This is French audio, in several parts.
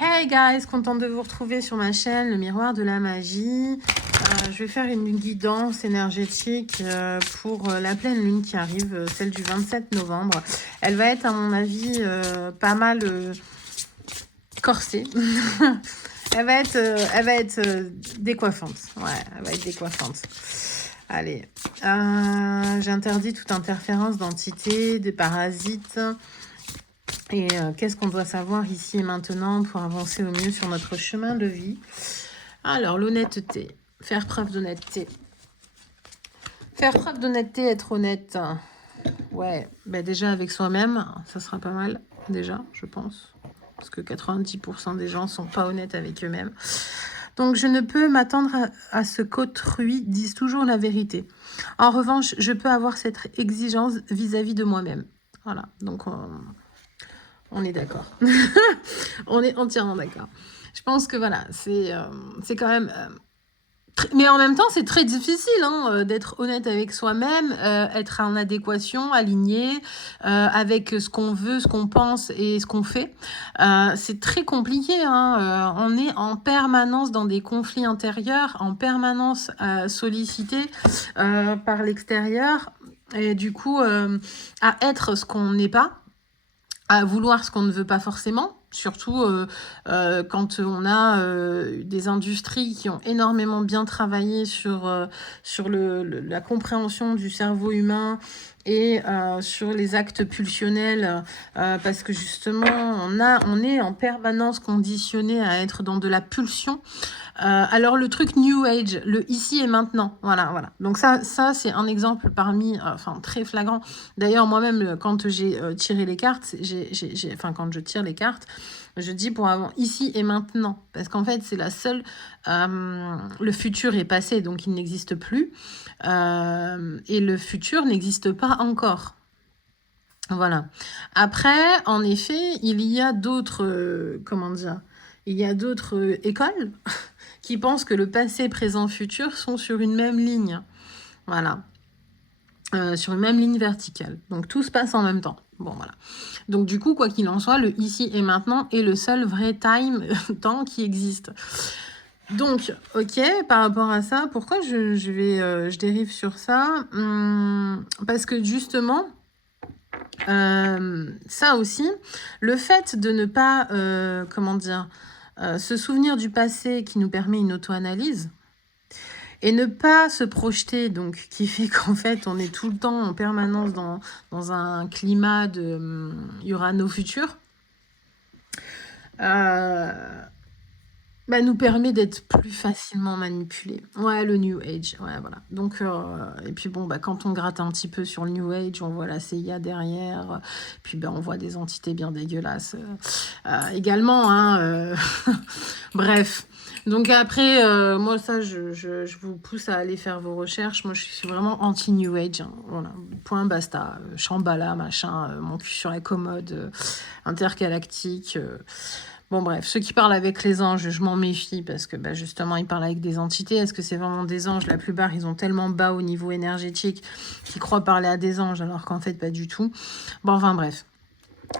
Hey guys, contente de vous retrouver sur ma chaîne, le miroir de la magie. Je vais faire une guidance énergétique pour la pleine lune qui arrive, celle du 27 novembre. Elle va être, à mon avis, pas mal corsée. Elle va être décoiffante. Ouais, elle va être décoiffante. Allez, j'interdis toute interférence d'entités, de parasites. Et qu'est-ce qu'on doit savoir ici et maintenant pour avancer au mieux sur notre chemin de vie? Alors, l'honnêteté. Faire preuve d'honnêteté. Faire preuve d'honnêteté, être honnête. Ouais, ben déjà avec soi-même, ça sera pas mal, déjà, je pense. Parce que 90% des gens sont pas honnêtes avec eux-mêmes. Donc, je ne peux m'attendre à ce qu'autrui dise toujours la vérité. En revanche, je peux avoir cette exigence vis-à-vis de moi-même. Voilà, donc on est d'accord. On est entièrement d'accord. Je pense que voilà, c'est quand même... mais en même temps, c'est très difficile d'être honnête avec soi-même, être en adéquation, aligné avec ce qu'on veut, ce qu'on pense et ce qu'on fait. C'est très compliqué. On est en permanence dans des conflits intérieurs, en permanence sollicité par l'extérieur. Et du coup, à être ce qu'on n'est pas, à vouloir ce qu'on ne veut pas forcément, surtout quand on a des industries qui ont énormément bien travaillé sur la compréhension du cerveau humain et sur les actes pulsionnels, parce que justement, on est en permanence conditionné à être dans de la pulsion. Alors le truc New Age, le ici et maintenant, voilà. Donc ça c'est un exemple parmi, très flagrant. D'ailleurs moi-même quand j'ai tiré les cartes, quand je tire les cartes, je dis pour avoir ici et maintenant, parce qu'en fait c'est la seule. Le futur est passé, donc il n'existe plus, et le futur n'existe pas encore. Voilà. Après, en effet, il y a d'autres, il y a d'autres écoles qui pensent que le passé, présent, futur sont sur une même ligne. Voilà. Sur une même ligne verticale. Donc tout se passe en même temps. Bon, voilà. Donc du coup, quoi qu'il en soit, le ici et maintenant est le seul vrai temps qui existe. Donc, ok, par rapport à ça, pourquoi je dérive sur ça? Parce que justement, ça aussi, le fait de ne pas, se souvenir du passé qui nous permet une auto-analyse et ne pas se projeter, donc qui fait qu'en fait on est tout le temps en permanence dans un climat de Urano futur, nous permet d'être plus facilement manipulé. Ouais, le New Age, ouais, voilà. Donc, et puis bon, quand on gratte un petit peu sur le New Age, on voit la CIA derrière, puis on voit des entités bien dégueulasses également, bref. Donc après, moi ça, je vous pousse à aller faire vos recherches. Moi, je suis vraiment anti-New Age, voilà, point basta. Shambhala, machin, mon cul sur la commode, intergalactique... Bon bref, ceux qui parlent avec les anges, je m'en méfie parce que justement, ils parlent avec des entités. Est-ce que c'est vraiment des anges? La plupart, ils ont tellement bas au niveau énergétique qu'ils croient parler à des anges alors qu'en fait, pas du tout. Bon, enfin bref.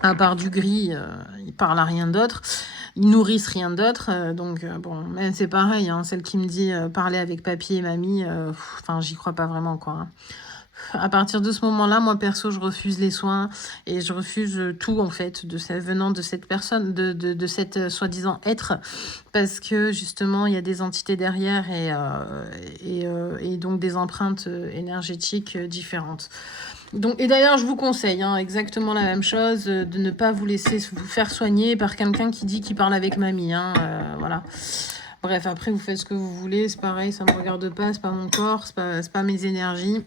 À part du gris, ils parlent à rien d'autre. Ils nourrissent rien d'autre. Donc, mais c'est pareil. Celle qui me dit parler avec papy et mamie, j'y crois pas vraiment, quoi. À partir de ce moment-là, moi perso, je refuse les soins et je refuse tout en fait venant de cette personne, de cette soi-disant être, parce que justement il y a des entités derrière et donc des empreintes énergétiques différentes. Donc, et d'ailleurs, je vous conseille exactement la même chose, de ne pas vous laisser vous faire soigner par quelqu'un qui dit qu'il parle avec mamie. Voilà. Bref, après vous faites ce que vous voulez, c'est pareil, ça ne me regarde pas, c'est pas mon corps, c'est pas mes énergies.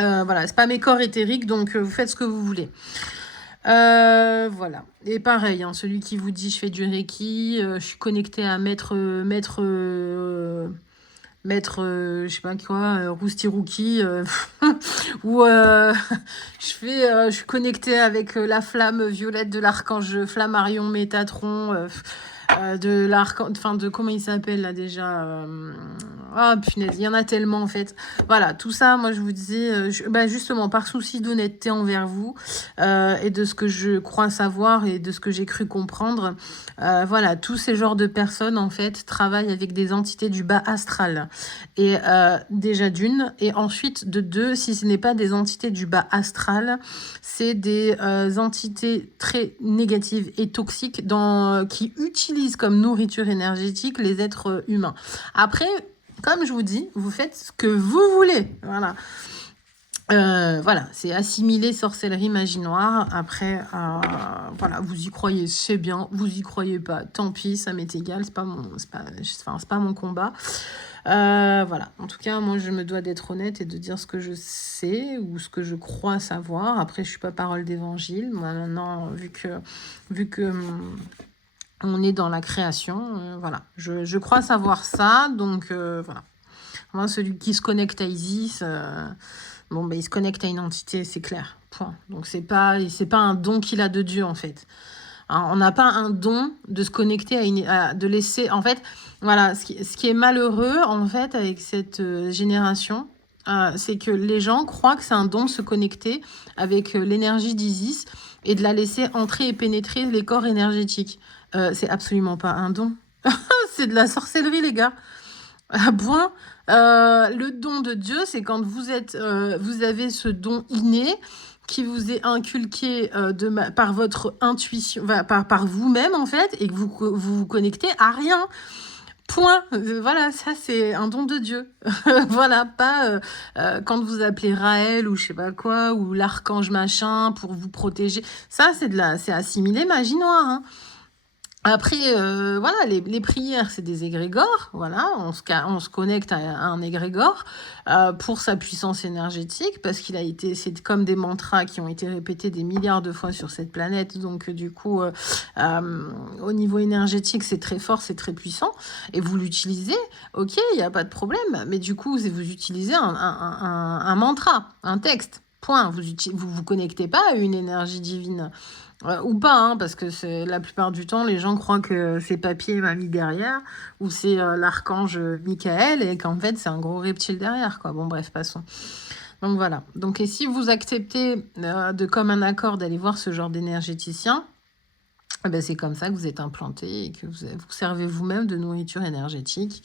Voilà, c'est pas mes corps éthériques, donc vous faites ce que vous voulez. Voilà. Et pareil, celui qui vous dit je fais du Reiki, je suis connectée à maître je sais pas quoi, Rousti-Rouki, ou je suis connectée avec la flamme violette de l'archange Flammarion Métatron, de comment il s'appelle là déjà, Ah, punaise, il y en a tellement, en fait. Voilà, tout ça, moi, je vous dis, justement, par souci d'honnêteté envers vous, et de ce que je crois savoir et de ce que j'ai cru comprendre, voilà, tous ces genres de personnes, en fait, travaillent avec des entités du bas astral. Et déjà d'une, et ensuite de deux, si ce n'est pas des entités du bas astral, c'est des entités très négatives et toxiques qui utilisent comme nourriture énergétique les êtres humains. Après, comme je vous dis, vous faites ce que vous voulez. Voilà. Voilà, c'est assimilé sorcellerie, magie noire. Après, voilà, vous y croyez, c'est bien. Vous y croyez pas, tant pis, ça m'est égal. C'est pas mon combat. Voilà. En tout cas, moi, je me dois d'être honnête et de dire ce que je sais ou ce que je crois savoir. Après, je suis pas parole d'évangile. Moi, maintenant, vu que on est dans la création, voilà. Je crois savoir ça, donc voilà. Moi, celui qui se connecte à Isis, bon, il se connecte à une entité, c'est clair. Point. Donc, c'est pas un don qu'il a de Dieu, en fait. Hein, on n'a pas un don de se connecter de laisser... En fait, voilà, ce qui est malheureux, en fait, avec cette génération, c'est que les gens croient que c'est un don de se connecter avec l'énergie d'Isis et de la laisser entrer et pénétrer les corps énergétiques. C'est absolument pas un don. C'est de la sorcellerie, les gars. Point. Le don de Dieu, c'est quand vous avez ce don inné qui vous est inculqué par votre intuition, par vous-même en fait, et que vous connectez à rien. Point. Voilà, ça c'est un don de Dieu. Voilà, pas quand vous appelez Raël ou je sais pas quoi, ou l'archange machin pour vous protéger. Ça c'est assimilé magie noire. Hein. Après, voilà, les prières, c'est des égrégores. Voilà, on se connecte à un égrégore pour sa puissance énergétique, parce c'est comme des mantras qui ont été répétés des milliards de fois sur cette planète. Donc, du coup, au niveau énergétique, c'est très fort, c'est très puissant. Et vous l'utilisez, ok, il n'y a pas de problème. Mais du coup, vous utilisez un mantra, un texte. Point. Vous connectez pas à une énergie divine. Ou pas, hein, parce que la plupart du temps, les gens croient que c'est papier mamie derrière, ou c'est l'archange Michael, et qu'en fait, c'est un gros reptile derrière, quoi. Bon, bref, passons. Donc, voilà. Donc, et si vous acceptez de comme un accord d'aller voir ce genre d'énergéticien, ben, c'est comme ça que vous êtes implanté et que vous servez vous-même de nourriture énergétique.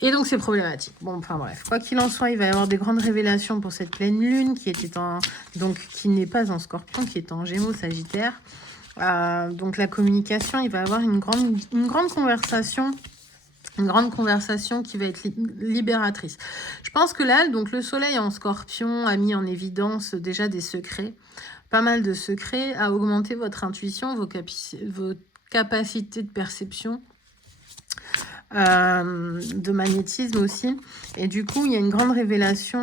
Et donc, c'est problématique. Bon, enfin bref. Quoi qu'il en soit, il va y avoir des grandes révélations pour cette pleine lune qui n'est pas en Scorpion, qui est en Gémeaux, Sagittaire. Donc, la communication, il va y avoir une grande conversation. Une grande conversation qui va être libératrice. Je pense que là, donc le soleil en Scorpion a mis en évidence déjà des secrets. Pas mal de secrets, a augmenté votre intuition, vos capacités de perception. De magnétisme aussi, et du coup il y a une grande révélation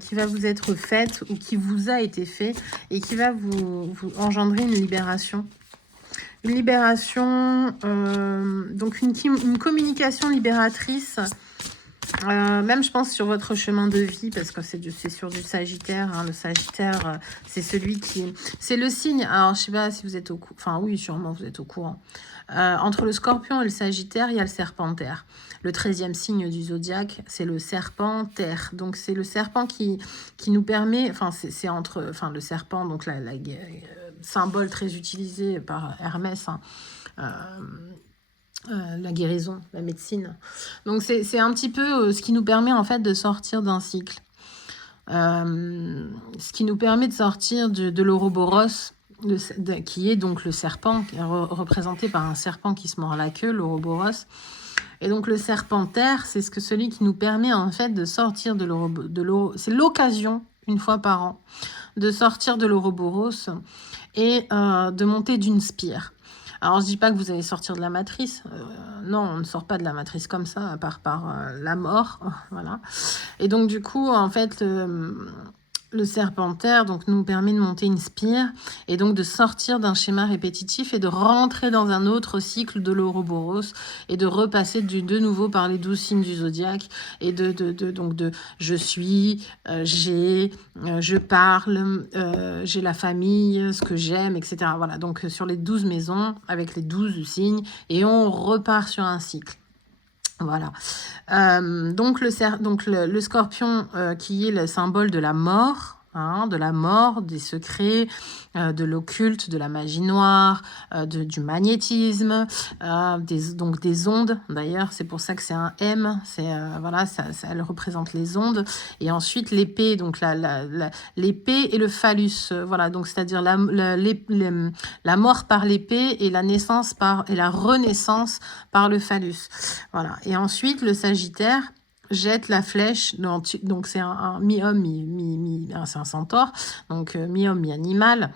qui va vous être faite ou qui vous a été fait et qui va vous engendrer une libération, donc une communication libératrice, même je pense sur votre chemin de vie, parce que c'est sur du Sagittaire, hein. Le Sagittaire, c'est c'est le signe, alors je sais pas si vous êtes enfin oui, sûrement vous êtes au courant. Entre le Scorpion et le Sagittaire, il y a le Serpentaire. Le 13e signe du zodiaque, c'est le Serpentaire. Donc c'est le serpent qui nous permet, enfin c'est entre, enfin le serpent, donc la symbole très utilisé par Hermès, hein, la guérison, la médecine. Donc c'est un petit peu ce qui nous permet en fait de sortir d'un cycle. Ce qui nous permet de sortir de l'Ouroboros, qui est donc le serpent, qui est représenté par un serpent qui se mord la queue, l'Ouroboros. Et donc le Serpentaire, c'est celui qui nous permet en fait de sortir de l'Ouroboros. C'est l'occasion, une fois par an, de sortir de l'Ouroboros et de monter d'une spire. Alors, je dis pas que vous allez sortir de la matrice. Non, on ne sort pas de la matrice comme ça, à part par la mort. Voilà. Et donc, du coup, en fait, le Serpentaire donc, nous permet de monter une spire et donc de sortir d'un schéma répétitif et de rentrer dans un autre cycle de l'Ouroboros et de repasser de nouveau par les 12 signes du zodiaque et donc je suis, j'ai, je parle, j'ai la famille, ce que j'aime, etc. Voilà, donc sur les 12 maisons avec les 12 signes et on repart sur un cycle. Voilà. Donc, le scorpion qui est le symbole de la mort, hein, de la mort, des secrets, de l'occulte, de la magie noire, du magnétisme, donc des ondes. D'ailleurs, c'est pour ça que c'est un M. Voilà, elle représente les ondes. Et ensuite, l'épée, donc l'épée et le phallus. Voilà, donc c'est-à-dire la mort par l'épée et la naissance et la renaissance par le phallus. Voilà. Et ensuite, le Sagittaire jette la flèche, donc c'est un mi-homme, c'est un centaure, donc mi-homme, mi-animal,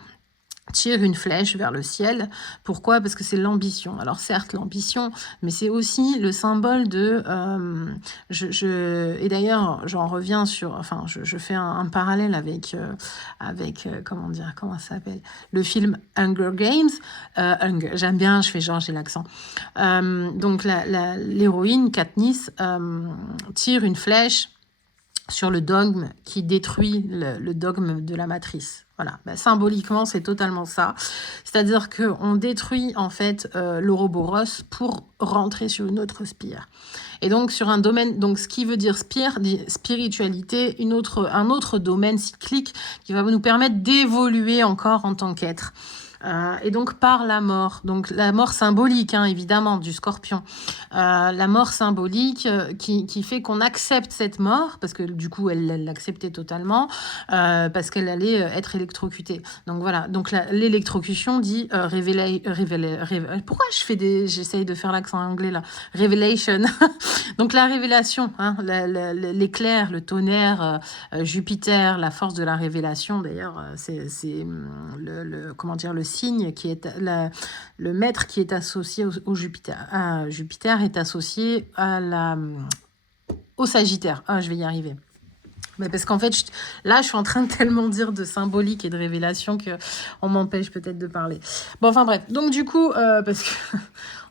tire une flèche vers le ciel. Pourquoi? Parce que c'est l'ambition. Alors certes, l'ambition, mais c'est aussi le symbole de... et d'ailleurs, j'en reviens sur... Enfin, je fais un parallèle avec comment dire, comment ça s'appelle? Le film Hunger Games. J'aime bien, je fais genre, j'ai l'accent. Donc, l'héroïne, Katniss, tire une flèche sur le dogme qui détruit le dogme de la matrice. Voilà, symboliquement, c'est totalement ça. C'est-à-dire qu'on détruit, en fait, l'Ouroboros pour rentrer sur une autre spire. Et donc, sur un domaine, donc ce qui veut dire spiritualité, un autre domaine cyclique qui va nous permettre d'évoluer encore en tant qu'être. Et donc par la mort symbolique, hein, évidemment, du scorpion, la mort symbolique qui fait qu'on accepte cette mort, parce que du coup elle l'acceptait totalement, parce qu'elle allait être électrocutée. Donc voilà, donc l'électrocution dit pourquoi j'essaye de faire l'accent anglais là, revelation. Donc la révélation, hein, l'éclair, le tonnerre, Jupiter, la force de la révélation. D'ailleurs, c'est comment dire, le signe qui est le maître qui est associé au Jupiter. Jupiter est associé au Sagittaire. Je vais y arriver. Mais parce qu'en fait, là, je suis en train de tellement dire de symbolique et de révélation qu'on m'empêche peut-être de parler. Bon, enfin bref. Donc du coup, parce que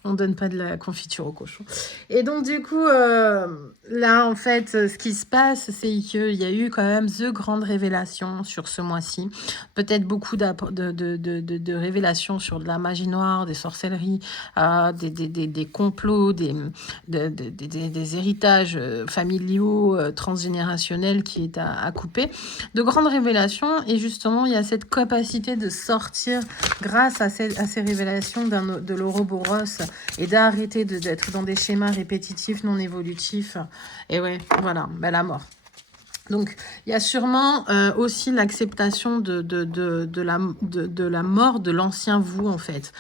on donne pas de la confiture au cochon. Et donc du coup, là, en fait, ce qui se passe, c'est qu'il y a eu quand même de grandes révélations sur ce mois-ci. Peut-être beaucoup de révélations sur de la magie noire, des sorcelleries, des complots, des héritages familiaux, transgénérationnels qui est à couper. De grandes révélations. Et justement, il y a cette capacité de sortir grâce à ces révélations de l'Ouroboros et d'arrêter d'être dans des schémas répétitifs, non évolutifs. Et ouais, voilà, la mort. Donc, il y a sûrement aussi l'acceptation de la mort de l'ancien vous, en fait.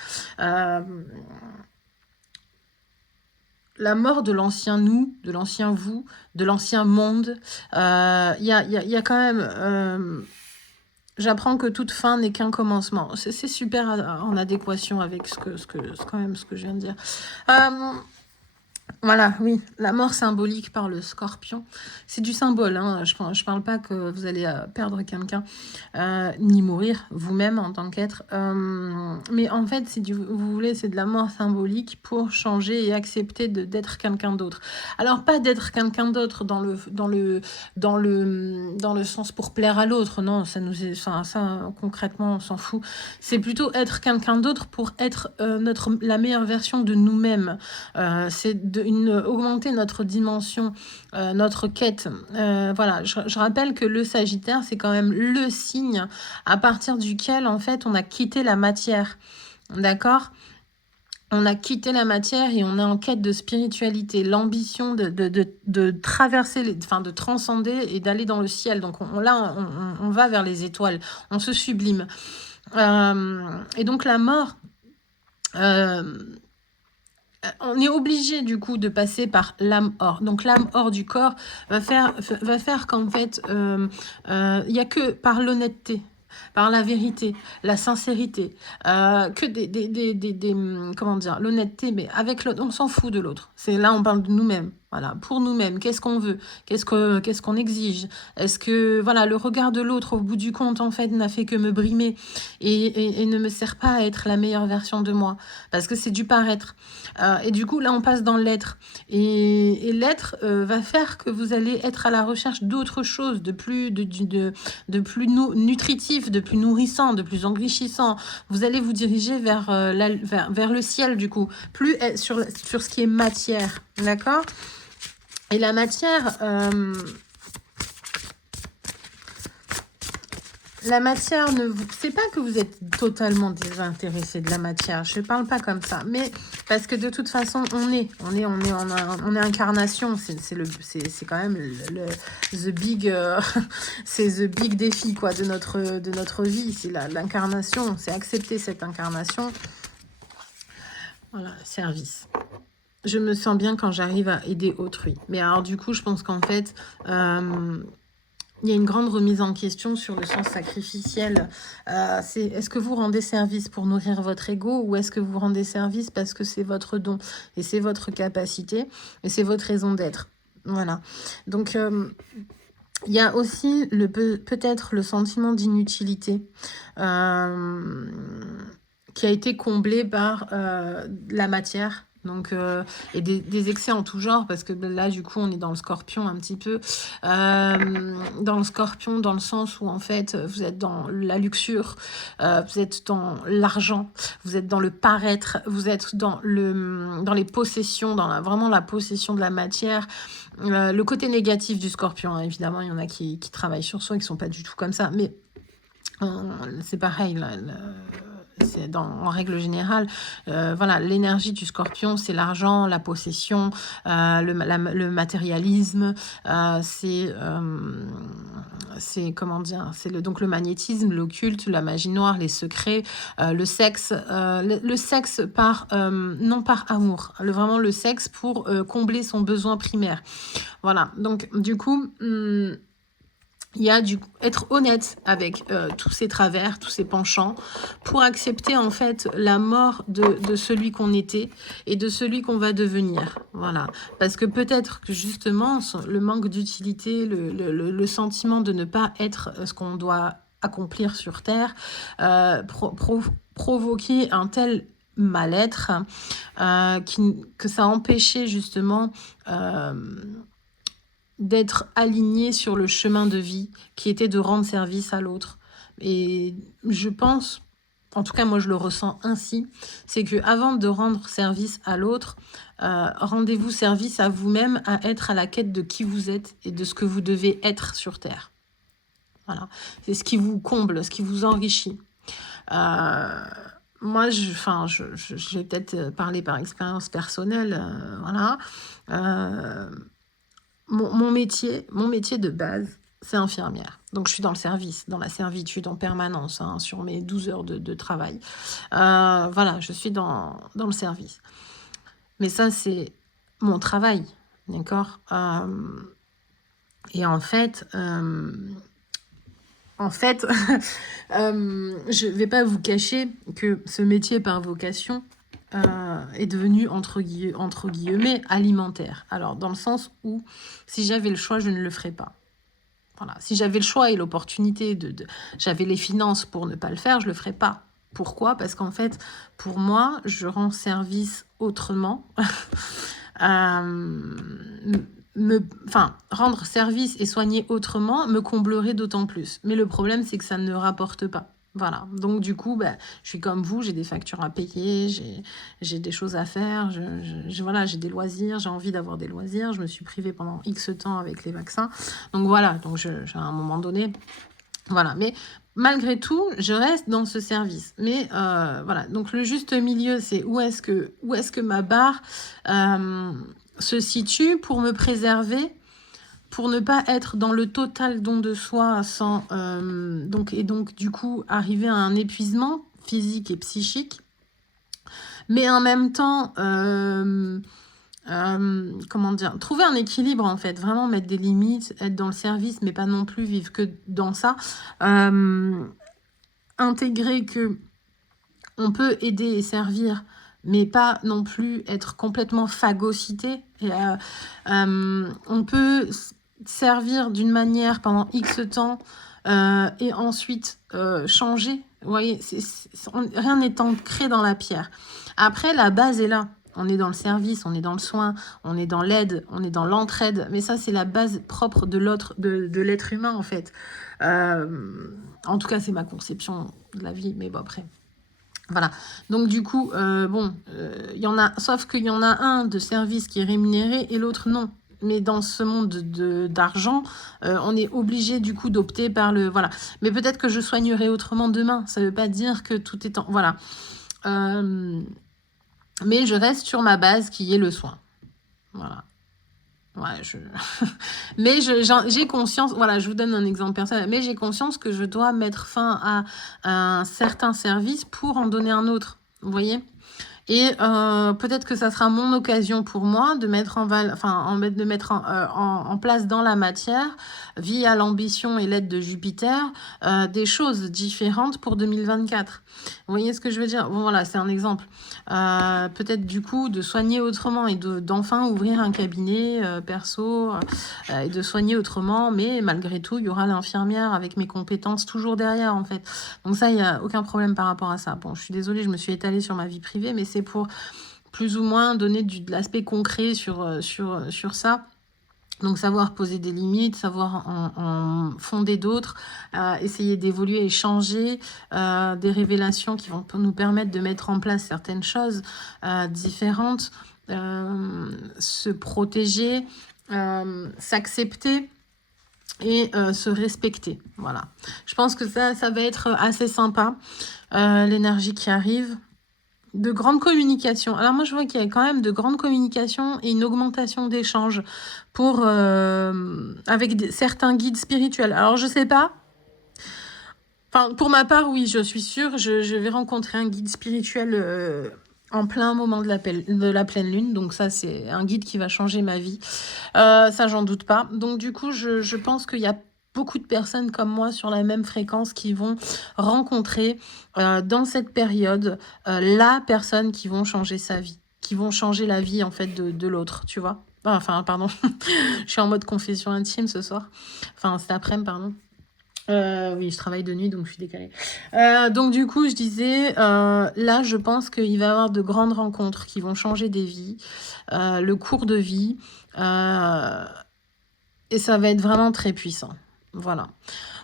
La mort de l'ancien nous, de l'ancien vous, de l'ancien monde. Il y a quand même... J'apprends que toute fin n'est qu'un commencement. C'est super en adéquation avec ce que je viens de dire. Voilà, oui, la mort symbolique par le scorpion, c'est du symbole, hein. Je parle pas que vous allez perdre quelqu'un, ni mourir vous-même en tant qu'être, mais en fait, vous voulez, c'est de la mort symbolique pour changer et accepter d'être quelqu'un d'autre. Alors, pas d'être quelqu'un d'autre dans le sens pour plaire à l'autre, non, ça concrètement, on s'en fout. C'est plutôt être quelqu'un d'autre pour être la meilleure version de nous-mêmes. C'est augmenter notre dimension, notre quête. Voilà, je rappelle que le Sagittaire, c'est quand même le signe à partir duquel, en fait, on a quitté la matière. D'accord ? On a quitté la matière et on est en quête de spiritualité, l'ambition de traverser, de transcender et d'aller dans le ciel. Donc on va vers les étoiles, on se sublime. Et donc la mort... on est obligé du coup de passer par l'âme hors. Donc l'âme hors du corps va faire qu'en fait, il n'y a que par l'honnêteté, par la vérité, la sincérité, que comment dire, l'honnêteté, mais avec l'autre, on s'en fout de l'autre. Là, on parle de nous-mêmes. Voilà, pour nous-mêmes, qu'est-ce qu'on veut, qu'est-ce qu'on exige. Est-ce que voilà, le regard de l'autre, au bout du compte, en fait, n'a fait que me brimer et ne me sert pas à être la meilleure version de moi, parce que c'est du paraître. Et du coup, là, on passe dans l'être. Et l'être va faire que vous allez être à la recherche d'autre chose, de plus nutritif, de plus nourrissant, de plus enrichissant. Vous allez vous diriger vers le ciel, du coup, plus sur ce qui est matière. D'accord? Et la matière... La matière, c'est pas que vous êtes totalement désintéressé de la matière. Je ne parle pas comme ça. Mais parce que de toute façon, on est incarnation. C'est quand même the big, c'est the big défi quoi de notre vie. C'est l'incarnation. C'est accepter cette incarnation. Voilà, service. Je me sens bien quand j'arrive à aider autrui. Mais alors du coup, je pense qu'en fait... il y a une grande remise en question sur le sens sacrificiel. Est-ce que vous rendez service pour nourrir votre ego ou est-ce que vous rendez service parce que c'est votre don et c'est votre capacité et c'est votre raison d'être? Voilà. Donc, il y a aussi peut-être le sentiment d'inutilité qui a été comblé par la matière. Donc, et des excès en tout genre, parce que là, du coup, on est dans le scorpion un petit peu. Dans le scorpion, dans le sens où, en fait, vous êtes dans la luxure, vous êtes dans l'argent, vous êtes dans le paraître, vous êtes dans les possessions, vraiment la possession de la matière. Le côté négatif du scorpion, hein, évidemment, il y en a qui travaillent sur soi, qui ne sont pas du tout comme ça, mais c'est pareil, en règle générale, voilà, l'énergie du scorpion, c'est l'argent, la possession, le matérialisme, c'est comment dire, c'est donc le magnétisme, l'occulte, la magie noire, les secrets, le sexe par non par amour, vraiment le sexe pour combler son besoin primaire. Voilà, donc du coup... il y a être honnête avec tous ces travers, tous ces penchants, pour accepter en fait la mort de celui qu'on était et de celui qu'on va devenir. Voilà. Parce que peut-être que justement, le manque d'utilité, le sentiment de ne pas être ce qu'on doit accomplir sur Terre, provoquer un tel mal-être que ça a empêché justement... d'être aligné sur le chemin de vie qui était de rendre service à l'autre. Et je pense, en tout cas moi je le ressens ainsi, c'est que avant de rendre service à l'autre, rendez-vous service à vous-même, à être à la quête de qui vous êtes et de ce que vous devez être sur Terre. Voilà, c'est ce qui vous comble, ce qui vous enrichit. Moi, je vais peut-être parler par expérience personnelle, voilà. Mon métier de base, c'est infirmière. Donc, je suis dans le service, dans la servitude en permanence, hein, sur mes 12 heures de travail. Voilà, je suis dans le service. Mais ça, c'est mon travail, d'accord? Et en fait, je ne vais pas vous cacher que ce métier par vocation est devenu entre guillemets alimentaire. Alors dans le sens où si j'avais le choix, je ne le ferais pas. Voilà. Si j'avais le choix et l'opportunité, j'avais les finances pour ne pas le faire, je ne le ferais pas. Pourquoi? Parce qu'en fait, pour moi, je rends service autrement. Rendre service et soigner autrement me comblerait d'autant plus. Mais le problème, c'est que ça ne rapporte pas. Voilà. Donc, du coup, je suis comme vous, j'ai des factures à payer, j'ai des choses à faire, voilà, j'ai des loisirs, j'ai envie d'avoir des loisirs. Je me suis privée pendant X temps avec les vaccins. Donc, voilà. Donc, à un moment donné, voilà. Mais malgré tout, je reste dans ce service. Mais voilà. Donc, le juste milieu, c'est où est-ce que ma barre se situe pour me préserver, pour ne pas être dans le total don de soi sans donc du coup arriver à un épuisement physique et psychique, mais en même temps comment dire, trouver un équilibre en fait, vraiment mettre des limites, être dans le service mais pas non plus vivre que dans ça, intégrer que on peut aider et servir mais pas non plus être complètement phagocyté. Et, on peut servir d'une manière pendant X temps et ensuite changer. Vous voyez, rien n'est ancré dans la pierre. Après, la base est là. On est dans le service, on est dans le soin, on est dans l'aide, on est dans l'entraide. Mais ça, c'est la base propre de l'être humain, en fait. En tout cas, c'est ma conception de la vie. Mais bon, après... Voilà, donc du coup, il y en a, sauf qu'il y en a un de service qui est rémunéré et l'autre non. Mais dans ce monde d'argent, on est obligé du coup d'opter par le... Voilà. Mais peut-être que je soignerai autrement demain. Ça ne veut pas dire que tout est en... Voilà. Mais je reste sur ma base qui est le soin. Voilà. Ouais, mais j'ai conscience, voilà, je vous donne un exemple personnel, mais j'ai conscience que je dois mettre fin à un certain service pour en donner un autre. Vous voyez? Et peut-être que ça sera mon occasion pour moi de mettre en place dans la matière, via l'ambition et l'aide de Jupiter, des choses différentes pour 2024. Vous voyez ce que je veux dire? Bon, voilà, c'est un exemple. Peut-être du coup de soigner autrement et d'enfin ouvrir un cabinet perso et de soigner autrement, mais malgré tout, il y aura l'infirmière avec mes compétences toujours derrière en fait. Donc ça, il n'y a aucun problème par rapport à ça. Bon, je suis désolée, je me suis étalée sur ma vie privée, mais c'est pour plus ou moins donner de l'aspect concret sur ça. Donc savoir poser des limites, savoir en fonder d'autres, essayer d'évoluer et changer, des révélations qui vont nous permettre de mettre en place certaines choses différentes, se protéger, s'accepter et se respecter. Voilà. Je pense que ça va être assez sympa, l'énergie qui arrive. De grandes communications. Alors moi, je vois qu'il y a quand même de grandes communications et une augmentation d'échanges avec certains guides spirituels. Alors, je sais pas. Enfin, pour ma part, oui, je suis sûre, je vais rencontrer un guide spirituel en plein moment de la pleine lune. Donc ça, c'est un guide qui va changer ma vie. Ça, j'en doute pas. Donc du coup, je pense qu'il y a beaucoup de personnes comme moi sur la même fréquence qui vont rencontrer dans cette période la personne qui vont changer sa vie, qui vont changer la vie en fait de l'autre, tu vois. Enfin, pardon, je suis en mode confession intime ce soir. Enfin, cet après-midi, pardon. Oui, je travaille de nuit, donc je suis décalée. Donc du coup, je disais, là, je pense qu'il va y avoir de grandes rencontres qui vont changer des vies, le cours de vie, et ça va être vraiment très puissant. Voilà.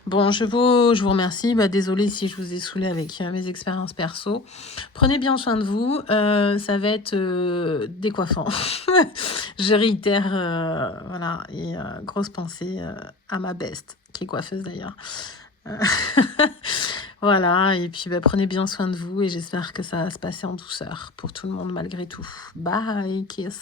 Bon, je vous remercie. Désolée si je vous ai saoulé avec mes expériences perso. Prenez bien soin de vous. Ça va être décoiffant. Je réitère, voilà. Et grosse pensée à ma best, qui est coiffeuse d'ailleurs. Voilà. Et puis, prenez bien soin de vous. Et j'espère que ça va se passer en douceur pour tout le monde malgré tout. Bye, kiss.